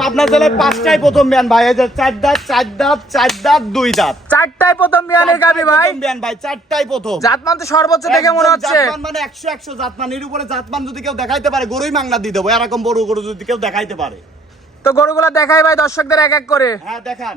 পাবনা জেলায় পাঁচটাই প্রথম বিয়ান ভাই। এই যে চার দাঁত চার দাঁত চার দাঁত দুই দাঁত। চারটাই প্রথম বিয়ানের গাবি ভাই। বিয়ান ভাই চারটাই প্রথম। জাতমান তো সর্বোচ্চ দেখে মনে হচ্ছে। জাতমান মানে একশো একশো জাতমান। এর উপরে জাতমান যদি কেউ দেখাইতে পারে গরুই মাংনা দিয়ে দেবো। এরকম বড় গরু যদি কেউ দেখাইতে পারে। তো গরুগুলো দেখাই ভাই দর্শকদের এক এক করে। হ্যাঁ দেখান।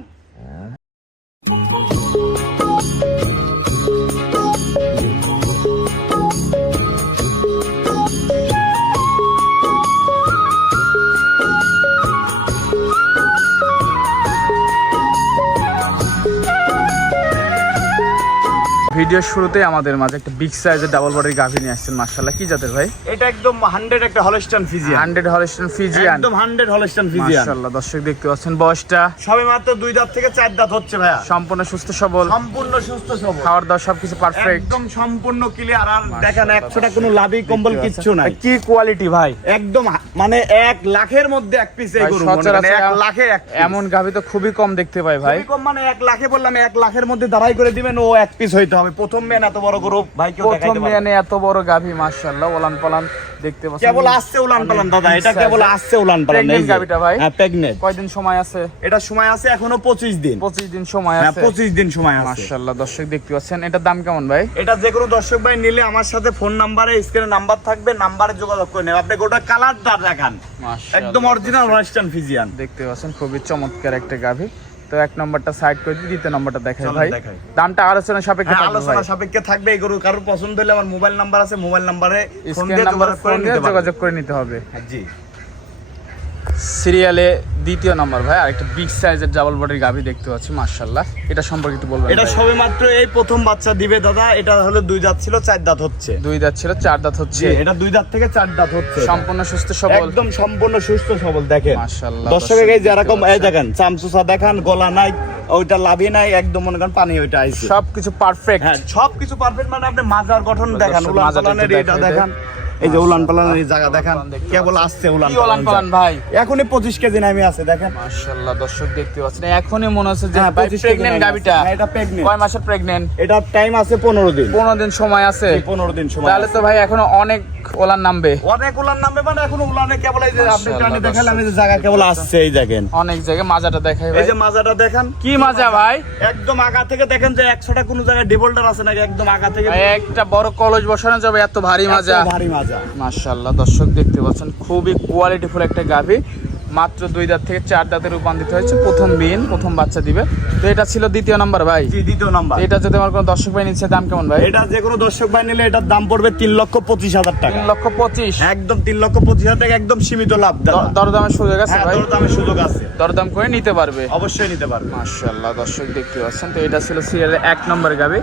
ভিডিওর শুরুতে আমাদের মাঝে একটা বিগ সাইজের ডাবল বডির গাভি নিয়ে আসছেন মার্শাল্লাহ কি জাতের ভাই? এটা একদম হান্ড্রেড একটা Holstein Friesian hundred Holstein Friesian একদম হান্ড্রেড হলস্টান ফিজিয়ান মার্শাল্লাহ দর্শক দেখতে পাচ্ছেন বয়সটা। সবে মাত্র দুই দাঁত থেকে চার দাঁত হচ্ছে ভাইয়া। সম্পূর্ণ সুস্থ সবল। সম্পূর্ণ সুস্থ সবল। খাওয়ার দাওয়ার সবকিছু পারফেক্ট একদম সম্পূর্ণ ক্লিয়ার আর দেখেন একশোটা কোনো লাভই কম্বল কিচ্ছু নাই। কি কোয়ালিটি ভাই? একদম মানে এক লাখের মধ্যে এক পিস এই গরু মনে করেন, সচরাচর এক লাখে এক এমন গাভি তো খুবই কম দেখতে পাই ভাই। খুবই কম মানে এক লাখে বললাম এক লাখের মধ্যে দাঁড়াই করে দিবেন ও এক পিস হইতে হবে। প্রথম মেন এত বড় গরু ভাই কেউ প্রথম এত বড় গাভি ওলান পালান দেখতে পাচ্ছেন। কেবল আসছে উলান পালান দাদা এটা কেবল আসছে উলান পালান এই ভাই? হ্যাঁ কয়দিন সময় আছে? এটা সময় আছে এখনও পঁচিশ দিন। পঁচিশ দিন সময় হ্যাঁ আছে। পঁচিশ দিন সময় আছে। দর্শক দেখতে পাচ্ছেন এটার দাম কেমন ভাই? এটা যে কোনো দর্শক ভাই নিলে আমার সাথে ফোন নাম্বারে স্ক্রিনে নাম্বার থাকবে নাম্বারে যোগাযোগ করে নেবে আপনি গোটা কালার দাঁত দেখান। একদম অরিজিনাল ওয়েস্টার্ন ফিজিয়ান দেখতে পাচ্ছেন খুবই চমৎকার একটা গাভি। তো এক নম্বরটা সাইড করে দিই দ্বিতীয় নম্বরটা দেখাই ভাই। দামটা আলোচনা সাপেক্ষে হ্যাঁ, আলোচনা সাপেক্ষে থাকবে এই গরু। কারোর পছন্দ হলে আমার মোবাইল নাম্বার আছে মোবাইল নাম্বারে ফোন দিয়ে যোগাযোগ করে নিতে যোগাযোগ করে নিতে হবে। জি। সিরিয়ালে দ্বিতীয় নম্বর ভাই আর একটা বিগ সাইজের ডাবল বডির গাভি দেখতে পাচ্ছি মার্শাল্লাহ এটা সম্পর্কে একটু বলবেন এটা সবে মাত্র এই প্রথম বাচ্চা দিবে দাদা এটা হলো দুই দাঁত ছিল চার দাঁত হচ্ছে। দুই দাঁত ছিল চার দাঁত হচ্ছে। এটা দুই দাঁত থেকে চার দাঁত হচ্ছে সম্পূর্ণ সুস্থ সবল। একদম সম্পূর্ণ সুস্থ সবল দেখেন। মাশাআল্লাহ, দর্শকের দর্শক এই যেরকম এই দেখেন চামচুসা দেখান গলা নাই ওইটা লাভই নাই একদম মনে করেন পানি ওইটা আইছে। সবকিছু পারফেক্ট হ্যাঁ সবকিছু পারফেক্ট মানে আপনি মাজার গঠন দেখান উলান এটা দেখান। এই যে উলান পালানের এই জায়গা দেখান কেবল আসছে উলান কি ওলান পালান ভাই? এখনই পঁচিশ কেজি নামে আছে দেখেন। মাশাআল্লাহ দর্শক দেখতে পাচ্ছেন। এখনই মনে হচ্ছে যে হ্যাঁ, ভাই 25 গাবিটা হ্যাঁ, এটা pregnant। কয় মাসের প্রেগন্যান্ট এটার টাইম আছে পনেরো দিন। পনেরো দিন সময় আছে। পনেরো দিন সময় তাহলে তো ভাই এখনও অনেক ওলান নামবে। অনেক উলান নামবে মানে এখন উলানে কেবল এই যে আপনি টানি দেখালে আমি যে জায়গা কেবল আসছে এই দেখেন। অনেক জায়গায় মাজাটা দেখাই এই যে মাজাটা দেখান। কি মাজা ভাই? একদম আগা থেকে দেখেন যে একশোটা কোনো জায়গায় ডিবোল্ডার আছে নাকি একদম আগা থেকে একটা বড় কলস বসানো যাবে এত ভারী মাজা। এত ভারী মাজা। মাশাআল্লাহ দর্শক দেখতে পাচ্ছেন খুবই কোয়ালিটিফুল একটা গাভি। মাত্র দুই দাঁত থেকে চার দাঁতে রূপান্তরিত হয়েছে। প্রথম বিন প্রথম বাচ্চা দিবে। তো এটা ছিল দ্বিতীয় নাম্বার ভাই। দ্বিতীয় নাম্বার। এটা যদি আমার কোনো দর্শক ভাই নিচ্ছে দাম কেমন ভাই? এটা যে কোনো দর্শক ভাই নিলে এটার দাম পড়বে তিন লক্ষ পঁচিশ হাজার টাকা। তিন লক্ষ পঁচিশ? একদম তিন লক্ষ পঁচিশ হাজার টাকা একদম সীমিত লাভ দরদামের সুযোগ আছে হ্যাঁ ভাই? দরদামের সুযোগ আছে। দরদাম করে নিতে পারবে। অবশ্যই নিতে পারবে। মাশাআল্লাহ দর্শক দেখতে পাচ্ছেন। তো এটা ছিল সিরিয়ালের এক নম্বর গাবি।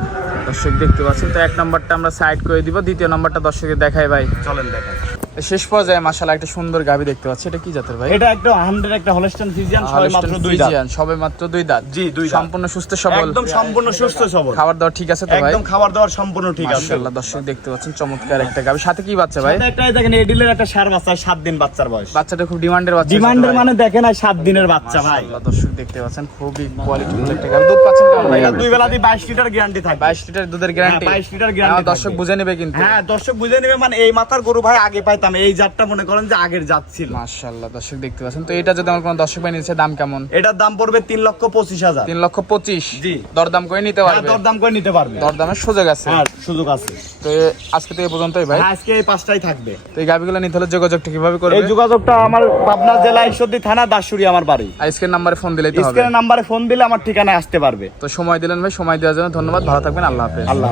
দর্শক দেখতে পাচ্ছেন। তো এক নম্বরটা আমরা সাইড করে দিব। দ্বিতীয় নম্বরটা দর্শকে দেখাই ভাই। চলেন দেখেন তো শেষ পর্যায়ে মাশাআল্লাহ একটা সুন্দর গাবি দেখতে পাচ্ছি। এটা কি জাতের ভাই? এটা একটা হান্ড্রেড একটা হলস্টান ফিজিয়ান সবাই মাত্র দুই দাঁত। সবে মাত্র দুই দাঁত। জি, দুই দাঁত। সম্পূর্ণ সুস্থ সবল। একদম সম্পূর্ণ সুস্থ সবল। খাবার দাবার ঠিক আছে তো ভাই? একদম খাবার দাবার সম্পূর্ণ ঠিক আছে। মাশাআল্লাহ দর্শক দেখতে পাচ্ছেন চমৎকার একটা গাবি সাথে কি বাচ্চা ভাই? সাথে একটা দেখেন এডিলের একটা সার বাচ্চা সাত দিন বাচ্চার বয়স। বাচ্চাটা খুব ডিমান্ডের বাচ্চা ডিমান্ডের মানে দেখেন আর সাত দিনের বাচ্চা ভাই। মাশাআল্লাহ দর্শক দেখতে পাচ্ছেন খুবই কোয়ালিটিফুল একটা গাবি দুধ পাচ্ছেন কেমন ভাই? দুই বেলা দিয়ে বাইশ লিটার গ্যারান্টি থাকে 22 লিটার দুধের গ্যারান্টি হ্যাঁ, 22 লিটার guarantee দর্শক বুঝে নেবে কিন্তু। হ্যাঁ দর্শক বুঝে নেবে মানে এই মাথার গরু ভাই আগে পাইতাম এই জাতটা মনে করেন যে আগের জাত ছিল। মাশাআল্লাহ দর্শক দেখতে পাচ্ছেন। তো এটা যদি আমার কোনো দর্শক ভাই নিচ্ছে দাম কেমন? এটার দাম পড়বে তিন লক্ষ পঁচিশ হাজার। তিন লক্ষ পঁচিশ? জি। দরদাম করে নিতে হ্যাঁ, পারবে? দরদাম করে নিতে পারবে। দরদামের সুযোগ আছে। হ্যাঁ সুযোগ আছে। তো আজকে তো এই পর্যন্তই ভাই। হ্যাঁ, আজকে এই পাঁচটাই থাকবে। তো এই গাবিগুলো নিতে হলে যোগাযোগটা কীভাবে করবে? এই যোগাযোগটা আমার পাবনা জেলা ঈশ্বরদী থানা দাসুরি আমার বাড়ি। আজকের নাম্বারে ফোন দিলেই তো হবে। স্ক্রিনের নাম্বারে ফোন দিলে আমার ঠিকানায় আসতে পারবে। তো সময় দিলেন ভাই সময় দেওয়ার জন্য ধন্যবাদ। ভালো থাকবেন আল্লাহ হাফেজ। আল্লাহ।